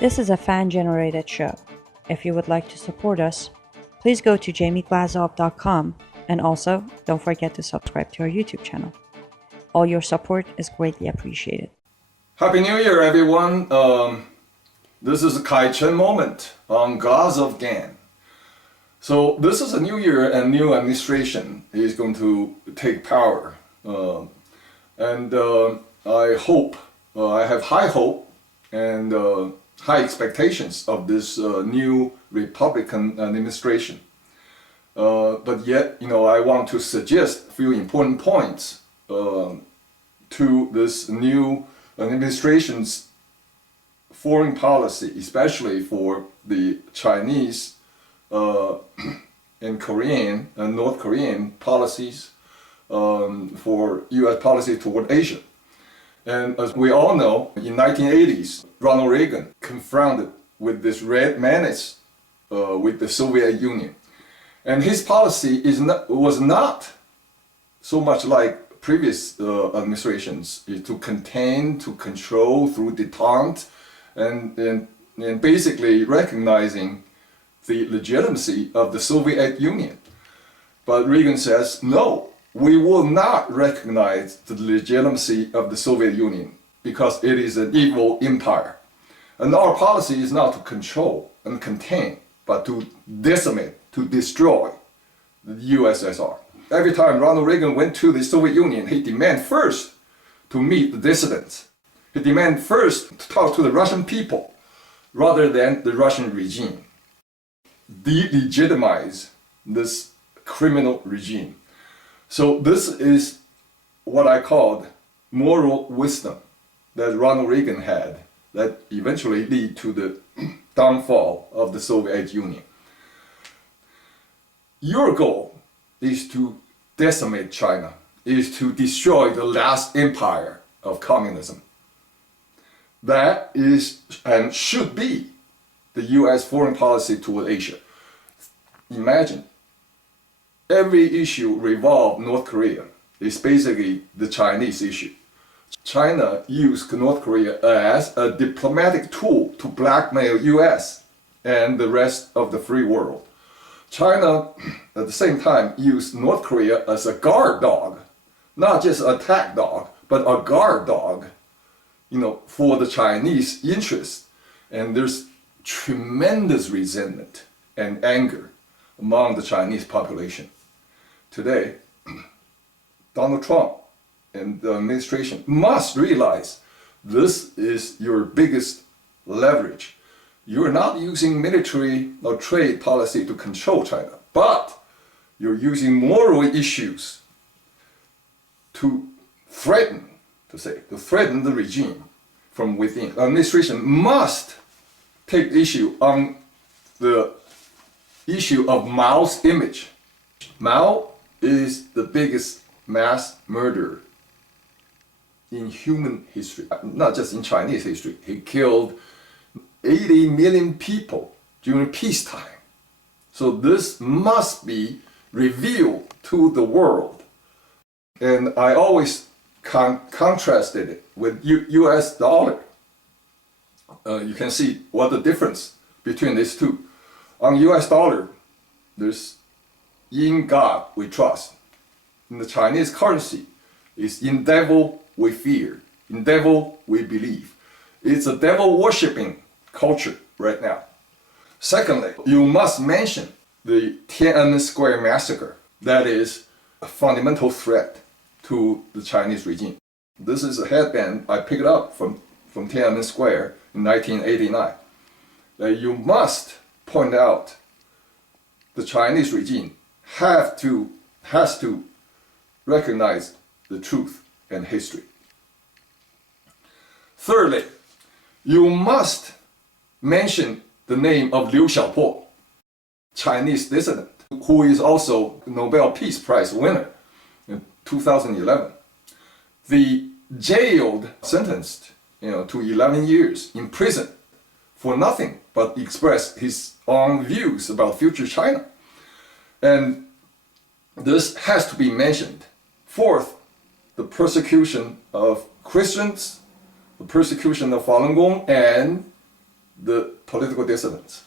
This is a fan-generated show. If you would like to support us, please go to jamieglazov.com and also don't forget to subscribe to our YouTube channel. All your support is greatly appreciated. Happy New Year, everyone. This is a Chen moment on Glazov Gang. So this is a new year and new administration is going to take power. I hope, I have high hope and high expectations of this new Republican administration. But yet, I want to suggest a few important points to this new administration's foreign policy, especially for the Chinese and Korean and North Korean policies, for U.S. policy toward Asia. And as we all know, in 1980s, Ronald Reagan confronted with this red menace with the Soviet Union. And his policy was not so much like previous administrations, to contain, to control through detente, and basically recognizing the legitimacy of the Soviet Union. But Reagan says, no, we will not recognize the legitimacy of the Soviet Union because it is an evil empire. And our policy is not to control and contain, but to decimate, to destroy the USSR. Every time Ronald Reagan went to the Soviet Union, he demanded first to meet the dissidents. He demanded first to talk to the Russian people rather than the Russian regime. Delegitimize this criminal regime. So this is what I called moral wisdom that Ronald Reagan had that eventually lead to the downfall of the Soviet Union. Your goal is to decimate China, is to destroy the last empire of communism. That is and should be the U.S. foreign policy toward Asia. Imagine, every issue revolves North Korea. It's basically the Chinese issue. China used North Korea as a diplomatic tool to blackmail U.S. and the rest of the free world. China, at the same time, used North Korea as a guard dog, not just an attack dog, but a guard dog, for the Chinese interests. And there's tremendous resentment and anger among the Chinese population. Today, Donald Trump and the administration must realize this is your biggest leverage. You're not using military or trade policy to control China, but you're using moral issues to threaten the regime from within. The administration must take issue on the issue of Mao's image. Mao is the biggest mass murderer in human history, not just in Chinese history. He killed 80 million people during peacetime. So this must be revealed to the world. And I always contrasted it with US dollar. You can see what the difference between these two. On US dollar, there's in God we trust. In the Chinese currency, it's in devil we fear, in devil we believe. It's a devil worshipping culture right now. Secondly, you must mention the Tiananmen Square massacre. That is a fundamental threat to the Chinese regime. This is a headband I picked up from Tiananmen Square in 1989. You must point out the Chinese regime has to recognize the truth and history. Thirdly, you must mention the name of Liu Xiaobo, Chinese dissident, who is also Nobel Peace Prize winner in 2011. The jailed, sentenced to 11 years in prison for nothing but express his own views about future China. And this has to be mentioned. Fourth, the persecution of Christians, the persecution of Falun Gong, and the political dissidents.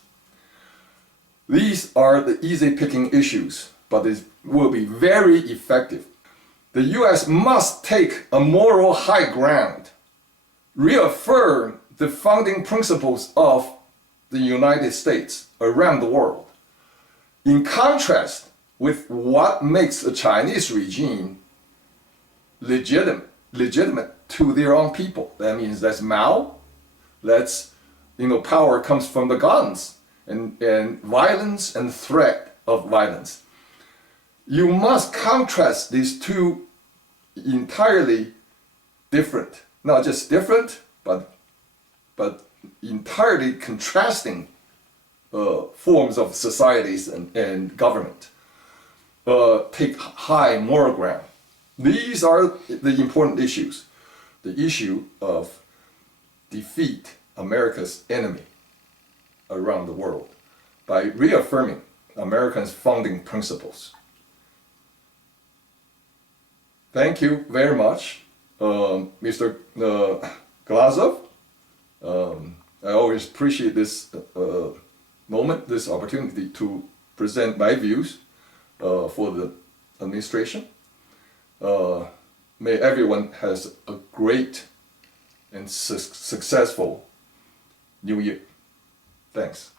These are the easy picking issues, but it will be very effective. The US must take a moral high ground, reaffirm the founding principles of the United States around the world. In contrast with what makes the Chinese regime legitimate to their own people. That means that's Mao, that's, power comes from the guns and violence and threat of violence. You must contrast these two entirely different, not just different, but entirely contrasting forms of societies and government. Take high moral ground. These are the important issues. The issue of defeat America's enemy around the world by reaffirming America's founding principles. Thank you very much, Mr. Glazov. I always appreciate this moment, this opportunity to present my views for the administration. May everyone has a great and successful New Year. Thanks.